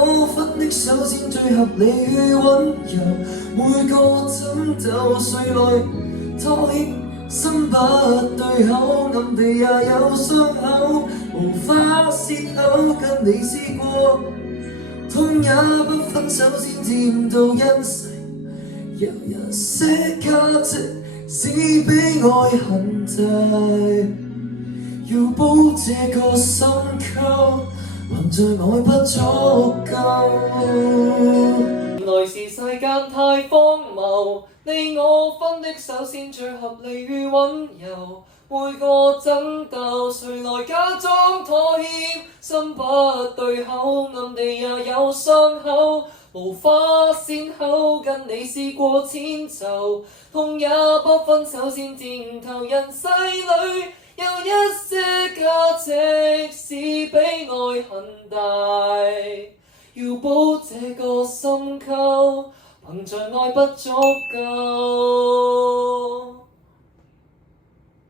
我分的手先最合理與溫柔，每個枕頭誰來拖牽？心不對口，暗地也有傷口，無法泄口，跟你試過，痛也不分手先知道欣賞，有一些價值是比愛很大，要補這個深溝，還在愛不足夠。原來是世間太荒謬，你我分的手先最合理與溫柔，每個爭鬥誰來假裝妥協？心不對口，暗地也有傷口，無法善後，跟你試過遷就，痛也不分手先漸透，人世裏有一些價值是比愛很大，要補這個深溝，憑着愛不足夠。